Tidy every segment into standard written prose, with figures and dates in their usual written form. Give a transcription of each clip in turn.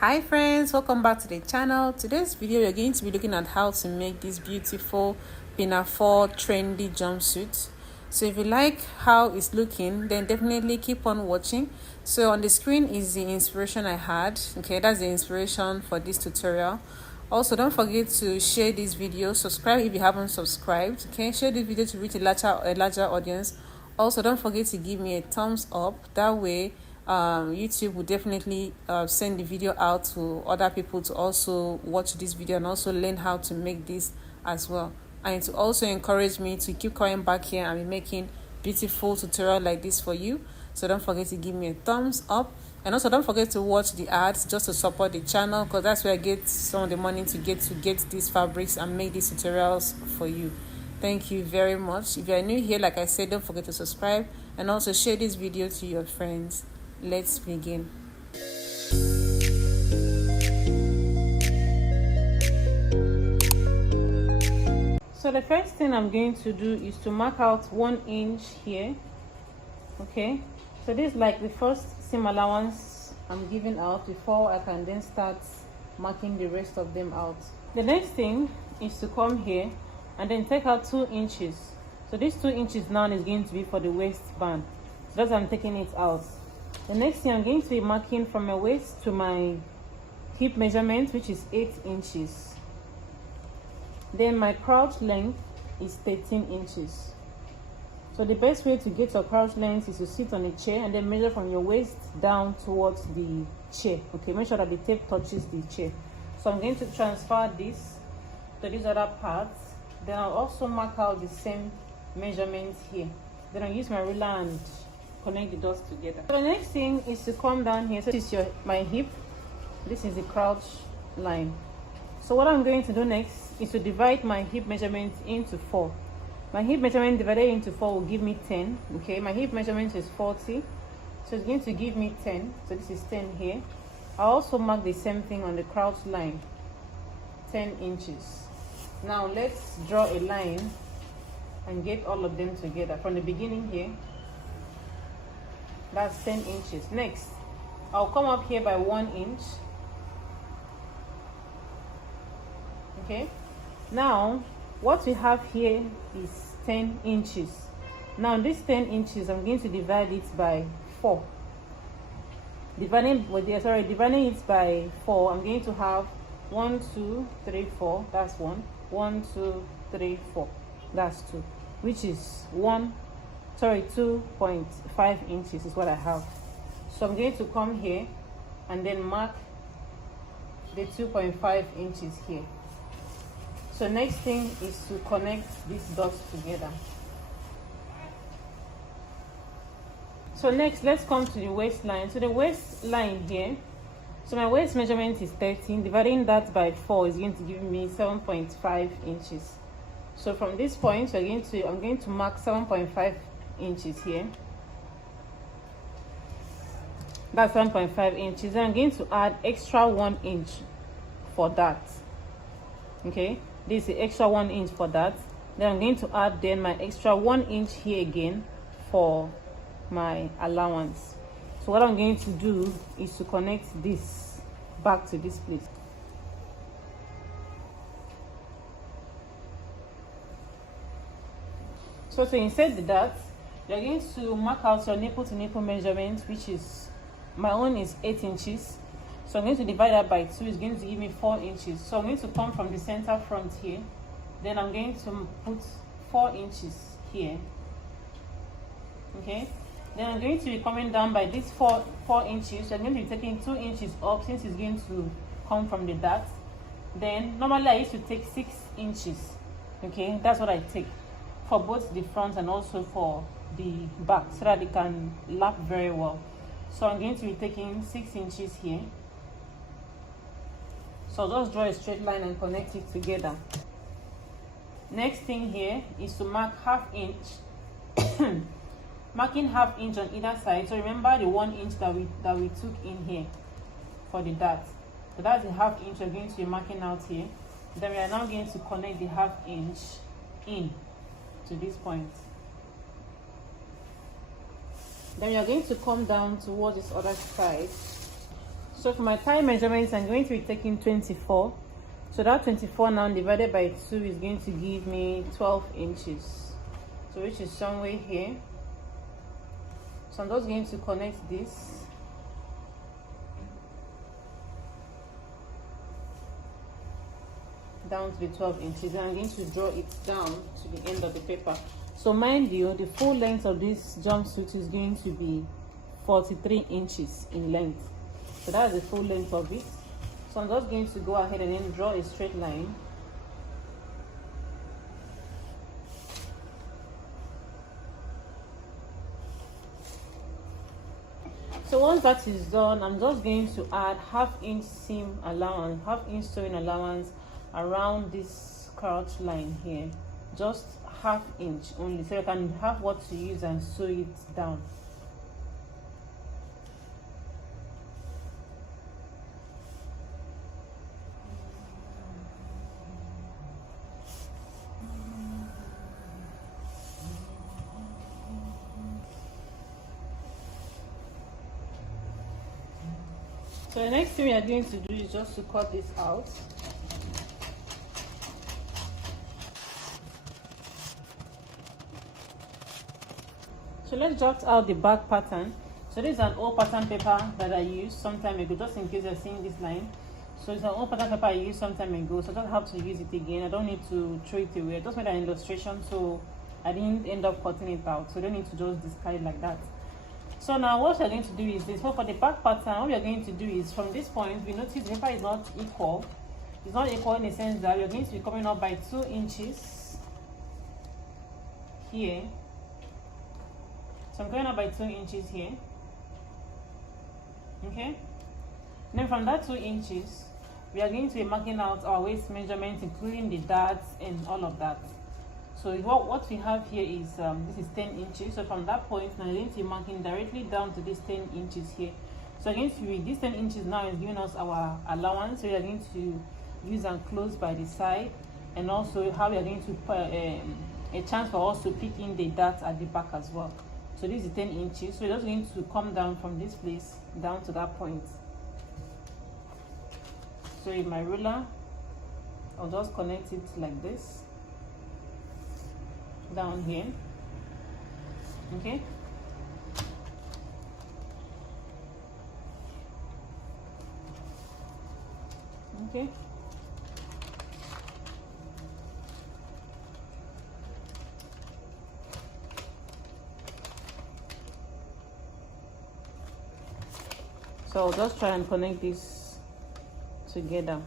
Hi friends, welcome back to the channel. Today's video you're going to be looking at how to make this beautiful Pinafore trendy jumpsuit. So if you like how it's looking, then definitely keep on watching. So on the screen is the inspiration I had. Okay, that's the inspiration for this tutorial. Also, don't forget to share this video, subscribe if you haven't subscribed. Okay, share this video to reach a larger audience. Also, don't forget to give me a thumbs up. That way YouTube will definitely send the video out to other people to also watch this video and also learn how to make this as well, and to also encourage me to keep coming back here and be making beautiful tutorial like this for you. So don't forget to give me a thumbs up, and also don't forget to watch the ads just to support the channel, because that's where I get some of the money to get these fabrics and make these tutorials for you. Thank you very much. If you are new here, like I said, don't forget to subscribe and also share this video to your friends. Let's begin. So the first thing I'm going to do is to mark out 1 inch here. Okay, so this is like the first seam allowance I'm giving out before I can then start marking the rest of them out. The next thing is to come here and then take out 2 inches. So this 2 inches now is going to be for the waistband. So that's why I'm taking it out. The next thing I'm going to be marking from my waist to my hip measurement, which is 8 inches. Then my crouch length is 13 inches. So the best way to get your crouch length is to sit on a chair and then measure from your waist down towards the chair. Okay, make sure that the tape touches the chair. So I'm going to transfer this to these other parts. Then I'll also mark out the same measurement here. Then I'll use my ruler and connect the dots together. So the next thing is to come down here. So this is my hip, this is the crouch line. So what I'm going to do next is to divide my hip measurement into 4. My hip measurement divided into 4 will give me 10. Okay, my hip measurement is 40, so it's going to give me 10. So this is 10 here. I'll also mark the same thing on the crouch line, 10 inches. Now let's draw a line and get all of them together from the beginning here. That's 10 inches. Next, I'll come up here by 1 inch. Okay, now what we have here is 10 inches. Now this 10 inches, I'm going to divide it by 4. Dividing it by 4, I'm going to have 1, 2, 3, 4. That's 1. 1, 2, 3, 4. That's 2, which is 2.5 inches is what I have. So I'm going to come here and then mark the 2.5 inches here. So next thing is to connect these dots together. So next, let's come to the waistline. So the waistline here, so my waist measurement is 13. Dividing that by 4 is going to give me 7.5 inches. So from this point, I'm going to mark 7.5 inches here. That's 1.5 inches. And I'm going to add extra 1 inch for that. Okay, this is the extra 1 inch for that. Then I'm going to add then my extra 1 inch here again for my allowance. So what I'm going to do is to connect this back to this place. So to insert the dots, you're going to mark out your nipple to nipple measurement, which is, my own is 8 inches. So I'm going to divide that by 2. It's going to give me 4 inches. So I'm going to come from the center front here. Then I'm going to put 4 inches here. Okay. Then I'm going to be coming down by this 4 inches. So I'm going to be taking 2 inches up since it's going to come from the dart. Then normally I used to take 6 inches. Okay, that's what I take for both the front and also for the back, so that it can lap very well. So I'm going to be taking 6 inches here. So just draw a straight line and connect it together. Next thing here is to mark ½ inch. Marking ½ inch on either side. So remember the 1 inch that we took in here for the dart. So that's the ½ inch we're going to be marking out here. Then we are now going to connect the ½ inch in to this point. Then we are going to come down towards this other side. So for my thigh measurements, I'm going to be taking 24. So that 24 now divided by 2 is going to give me 12 inches. So which is somewhere here. So I'm just going to connect this. Down to the 12 inches, and I'm going to draw it down to the end of the paper. So mind you, the full length of this jumpsuit is going to be 43 inches in length. So that's the full length of it. So I'm just going to go ahead and then draw a straight line. So once that is done, I'm just going to add half-inch seam allowance, half-inch sewing allowance around this crotch line here, just half inch only, so you can have what to use and sew it down. So the next thing we are going to do is just to cut this out. So let's jot out the back pattern. So this is an old pattern paper that I used some time ago, just in case you're seeing this line. So it's an old pattern paper I used some time ago, so I don't have to use it again. I don't need to throw it away. I just made an illustration, so I didn't end up cutting it out. So I don't need to just discard it like that. So now what we're going to do is this. So for the back pattern, what we're going to do is from this point, we notice the paper is not equal. It's not equal in the sense that we're going to be coming up by 2 inches here. So I'm going up by 2 inches here. Okay. Then from that 2 inches, we are going to be marking out our waist measurements, including the darts and all of that. So what we have here is this is 10 inches. So from that point, now we're going to be marking directly down to this 10 inches here. So again, this 10 inches now is giving us our allowance. So we are going to use and close by the side, and also how we are going to put a chance for us to pick in the darts at the back as well. So this is 10 inches. So we're just going to come down from this place down to that point. So with my ruler, I'll just connect it like this down here. Okay. Okay. So I'll just try and connect this together.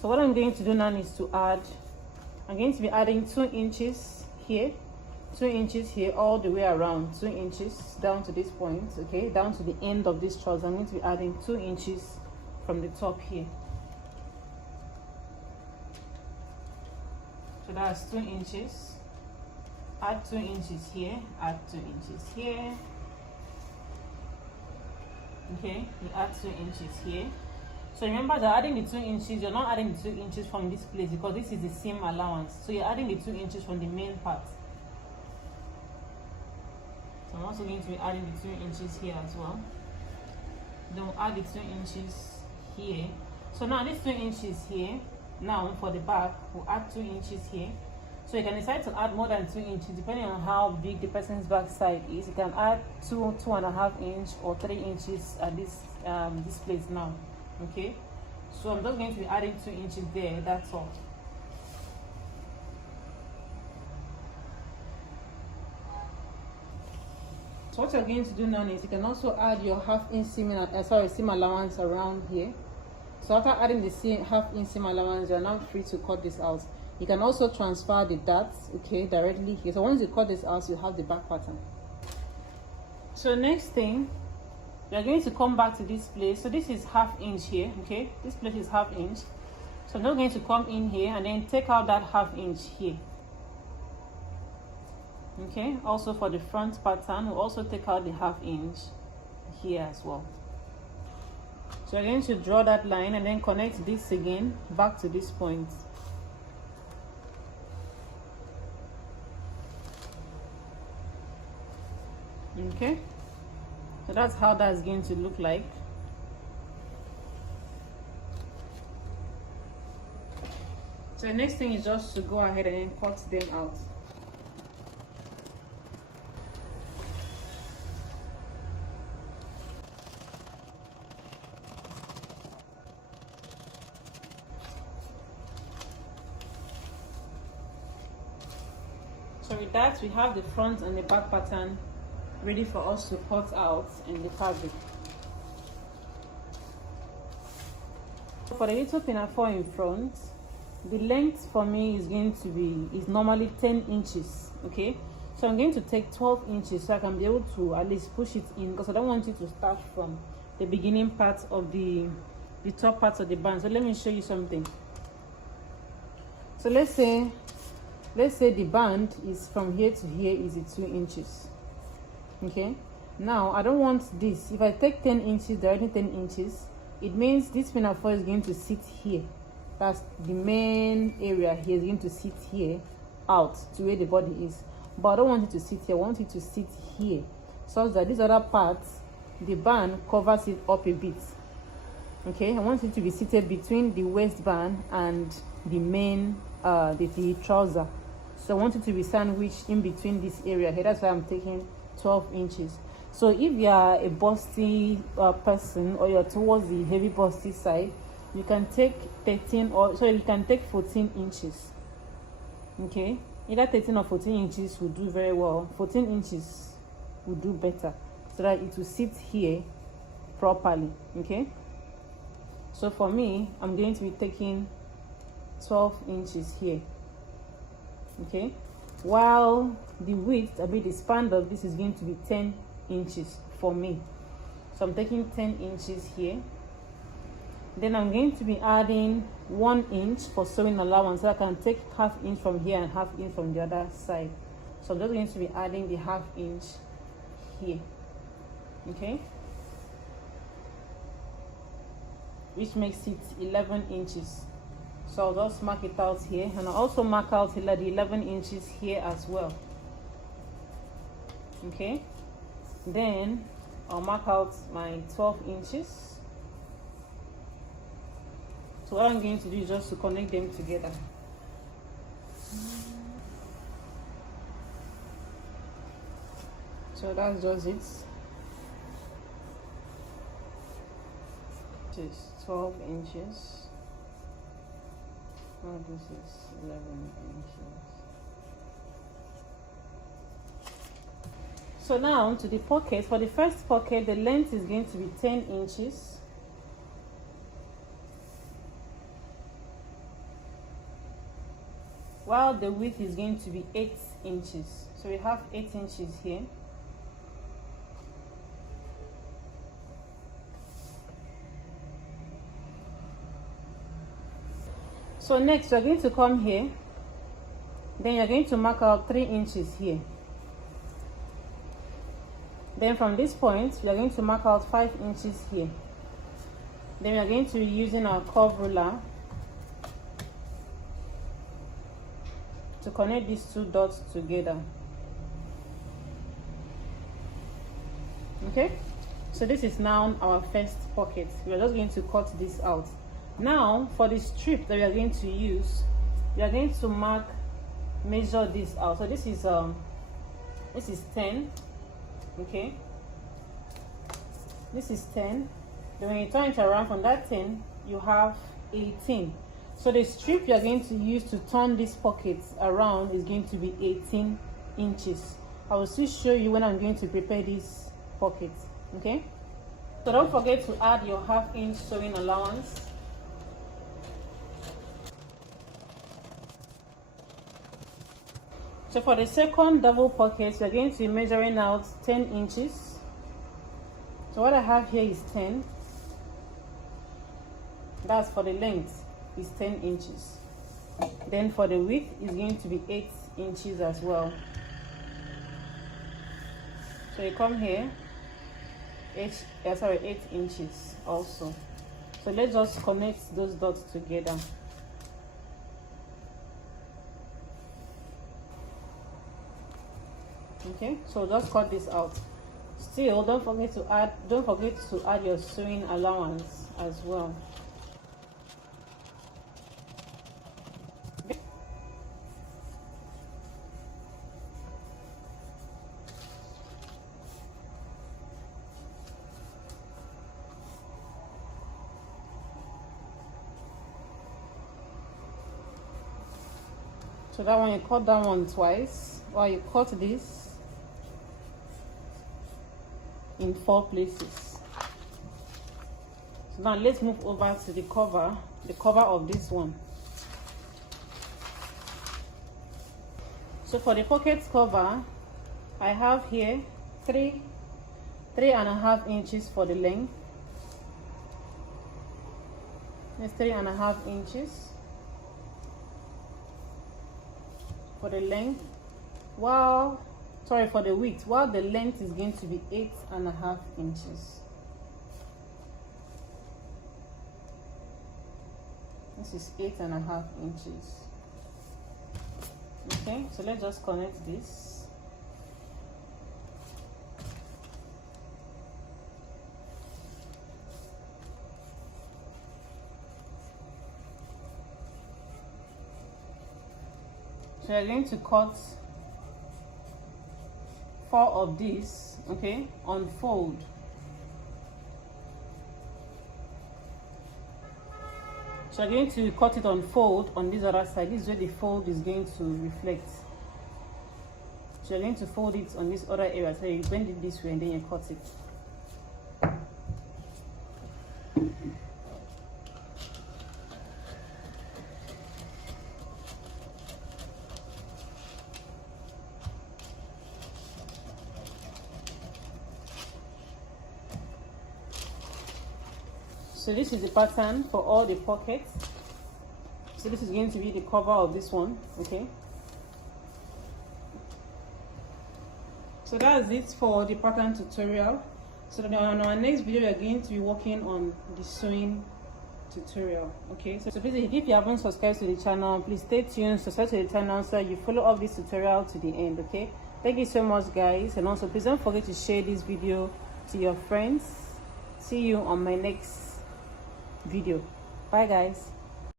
So what I'm going to do now is to add, I'm going to be adding 2 inches here, 2 inches here, all the way around, 2 inches down to this point, okay, down to the end of this trouser. I'm going to be adding 2 inches from the top here. So that's 2 inches. Add 2 inches here, add 2 inches here. Okay, you add 2 inches here. So remember that adding the 2 inches, you're not adding the 2 inches from this place because this is the seam allowance. So you're adding the 2 inches from the main part. So I'm also going to be adding the 2 inches here as well. Then we'll add the 2 inches here. So now these 2 inches here, now for the back, we'll add 2 inches here. So you can decide to add more than 2 inches depending on how big the person's back side is. You can add 2.5 inch or 3 inches at this this place now. Okay, so I'm just going to be adding 2 inches there, that's all. So what you're going to do now is you can also add your half-inch seam allowance around here. So after adding the half-inch seam allowance, you're now free to cut this out. You can also transfer the darts, okay, directly here. So once you cut this out, you have the back pattern. So next thing, we are going to come back to this place. So this is half-inch here, okay, this place is half-inch. So I'm not going to come in here and then take out that half-inch here. Okay, also for the front pattern, we'll also take out the half-inch here as well. So we're going to draw that line and then connect this again back to this point. Okay, so that's how that's going to look like. So the next thing is just to go ahead and cut them out. So with that, we have the front and the back pattern ready for us to cut out in the fabric. For the little pinafore in front, the length for me is normally 10 inches. Okay, so I'm going to take 12 inches so I can be able to at least push it in, because I don't want you to start from the beginning part of the top part of the band. So let me show you something. So let's say the band is from here to here is 2 inches. Okay, now I don't want this. If I take 10 inches, directly 10 inches, it means this pinafore is going to sit here. That's the main area here, is going to sit here out to where the body is. But I don't want it to sit here. I want it to sit here, so that these other parts, the band covers it up a bit. Okay, I want it to be seated between the waistband and the main the trouser. So I want it to be sandwiched in between this area here. That's why I'm taking 12 inches. So if you are a busty person, or you're towards the heavy busty side, you can take 13, or so you can take 14 inches. Okay, either 13 or 14 inches will do very well. 14 inches will do better, so that it will sit here properly. Okay, so for me, I'm going to be taking 12 inches here. Okay, while the width, the span of this is going to be 10 inches for me. So I'm taking 10 inches here. Then I'm going to be adding 1 inch for sewing allowance, so I can take ½ inch from here and ½ inch from the other side. So I'm just going to be adding the ½ inch here. Okay, which makes it 11 inches. So I'll just mark it out here, and I'll also mark out the 11 inches here as well. Okay, then I'll mark out my 12 inches. So what I'm going to do is just to connect them together. So that's just it. This is 12 inches. Oh, this is 11 inches. So now to the pocket. For the first pocket, the length is going to be 10 inches. While the width is going to be 8 inches. So we have 8 inches here. So next, we're going to come here. Then you're going to mark out 3 inches here. Then from this point, we are going to mark out 5 inches here. Then we are going to be using our curve ruler to connect these 2 dots together. Okay, so this is now our first pocket. We are just going to cut this out. Now for the strip that we are going to use, we are going to measure this out. So this is 10. Okay, this is 10. Then when you turn it around, from that 10 you have 18. So the strip you are going to use to turn this pocket around is going to be 18 inches. I will still show you when I'm going to prepare this pocket. Okay, so don't forget to add your ½ inch sewing allowance. So for the second double pocket, we're going to be measuring out 10 inches. So what I have here is 10. That's for the length, is 10 inches. Then for the width is going to be 8 inches as well. So you come here, 8 inches also. So let's just connect those dots together. Okay, so just cut this out. Still, don't forget to add your sewing allowance as well. So that one, you cut that one twice, or you cut this in 4 places. So now let's move over to the cover of this one. So for the pocket cover, I have here 3.5 inches for the length. It's 3.5 inches for the length, for the width, while the length is going to be 8.5 inches. This is 8.5 inches. Okay, so let's just connect this. So you're going to cut 4 of these, okay, on fold. So you're going to cut it on fold on this other side. This is where the fold is going to reflect. So you're going to fold it on this other area. So you bend it this way and then you cut it. So this is the pattern for all the pockets. So this is going to be the cover of this one, okay? So that's it for the pattern tutorial. So on our next video, we are going to be working on the sewing tutorial, okay? So basically, if you haven't subscribed to the channel, please stay tuned, subscribe to the channel so you follow up this tutorial to the end, okay? Thank you so much, guys, and also please don't forget to share this video to your friends. See you on my next video. Bye, guys.